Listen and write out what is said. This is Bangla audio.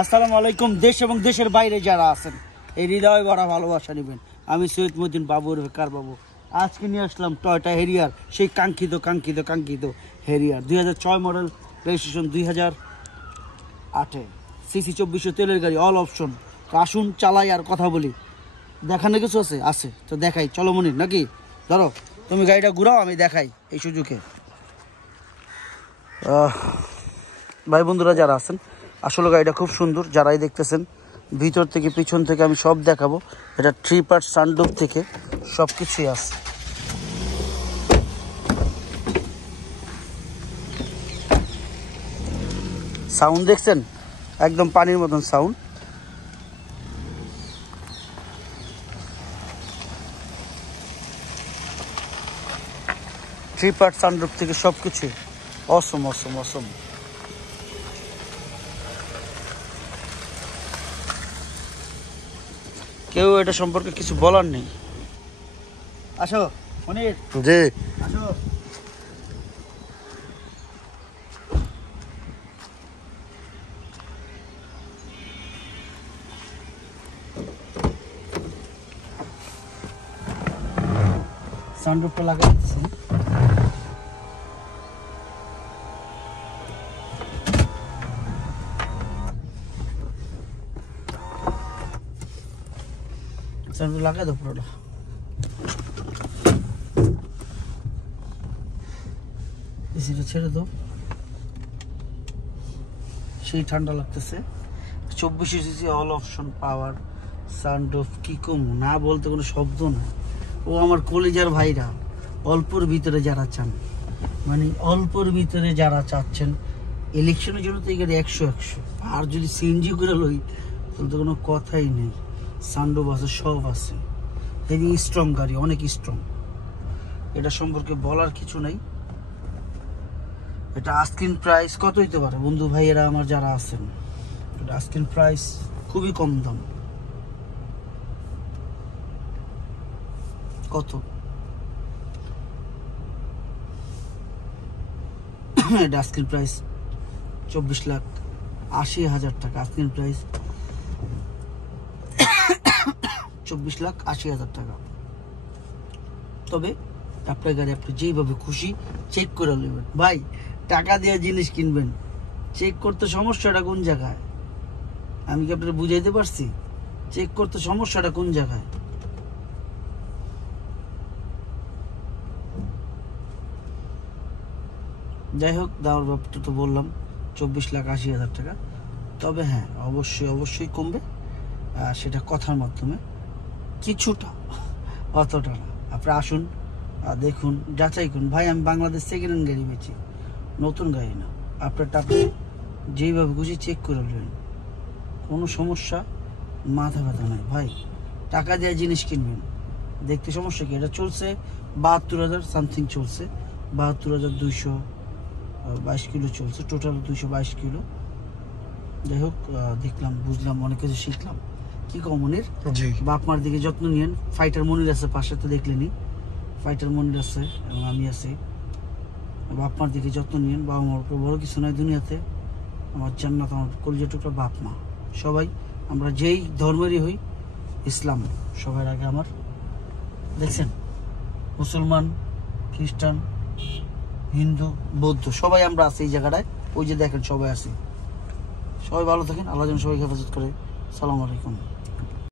আসসালামু আলাইকুম। দেশ এবং দেশের বাইরে যারা আছেন এই হৃদয় ভরা ভালোবাসা নেবেন। আমি সৈয়দ মতিন বাবুর বেকার বাবু। আজকে নিয়ে আসলাম টয়োটা হেরিয়ার, সেই কাঙ্ক্ষিত হেরিয়ার 2006 মডেল, রেজিস্ট্রেশন 2008, সিসি 2400 তেলের গাড়ি, অল অপশন। তো আসুন চালাই আর কথা বলি। দেখানো কিছু আছে তো দেখাই। চলো মনির, নাকি ধরো তুমি গাড়িটা ঘুরাও, আমি দেখাই এই সুযোগে। ভাই বন্ধুরা যারা আছেন, আসলে গাড়িটা খুব সুন্দর। যারাই দেখতেছেন ভিতর থেকে পিছন থেকে আমি সব দেখাবো। এটা 3 পার্ট সানরুফ থেকে সব কিছুই আছে। সাউন্ড দেখছেন, একদম পানির মতন সাউন্ড। থ্রি পার্ট সানরুফ থেকে সব কিছুই অসম অসম অসম। কেউ এটা সম্পর্কে কিছু বলার নেই। আসো মনির, জি আসো। সানরুফটা লাগাই দিচ্ছি। সানরুফ লাগাই দাও পুরোটা। এসিটা ছেড়ে দাও, সেই ঠান্ডা লাগতেছে। 2400 সিসি অল অপশন পাওয়ার সানরুফ, কি কম না বলতে কোনো শব্দ না। ও আমার কলিজার ভাইরা, অল্পর ভিতরে যারা চান, মানে অল্পর ভিতরে যারা চাচ্ছেন, ইলেকশনের জন্য তো এই গাড়ি 100। আর যদি সিএনজি করে লই তাহলে তো কোনো কথাই নেই। সানরুফ আছে, সব আছে। হেভি স্ট্রং গাড়ি, অনেক স্ট্রং। এটা সম্পর্কে বলার কিছু নাই। এটা আস্কিং প্রাইস কত হইতে পারে বন্ধু ভাইয়েরা আমার যারা আছেন? এটা আস্কিং প্রাইস খুবই কম দাম। কত? এটা আস্কিং প্রাইস 24,80,000 টাকা। আস্কিং প্রাইস 24,80,000 টাকা। তবে আপনার গাড়ি আপনি যেইভাবে খুশি চেক করে নেবেন। ভাই টাকা দিয়ে জিনিস কিনবেন, চেক করতে সমস্যাটা কোন জায়গায়? আমি কি আপনারা বুঝাইতে পারছি? চেক করতে সমস্যাটা কোন জায়গায়? যাই হোক, দাওয়ার ব্যাপারটা তো বললাম 24,80,000 টাকা। তবে হ্যাঁ, অবশ্যই কমবে, সেটা কথার মাধ্যমে কিছুটা, অতটা না। আপনি আসুন, দেখুন, যাচাই করুন। ভাই আমি বাংলাদেশ সেকেন্ড হ্যান্ড গাড়ি বেচি, নতুন গাড়ি না। আপনারটা আপনি যেইভাবে খুশি চেক করে নেবেন, কোনো সমস্যা, মাথা ব্যথা নাই। ভাই টাকা দিয়ে জিনিস কিনবেন, দেখতে সমস্যা কি? এটা চলছে 72,000 সামথিং চলছে, 72,222 কিলো চলছে, টোটাল 222 কিলো। যাই হোক, দেখলাম, বুঝলাম, অনেক কিছু শিখলাম। কি কম মনির? বাপ মার দিকে যত্ন নিয়েন। ফাইটার মনির আছে পাশে, তো দেখলেনি, ফাইটার মনির আছে এবং আমি আছি। বাপ মার দিকে যত্ন নিয়েন। বাবা মার উপর বড় কিছু নয় দুনিয়াতে। আমার জান্নাত, আমার কলিজার টুকরা বাপ মা। সবাই আমরা যেই ধর্মেরই হই, ইসলাম সবার আগে আমার। দেখছেন, মুসলমান, খ্রিস্টান, হিন্দু, বৌদ্ধ সবাই আমরা আছি এই জায়গাটায়। ওই যে দেখেন সবাই আছি। সবাই ভালো থাকেন, আল্লাহ যেন সবাইকে হেফাজত করে। সালাম আলাইকুম।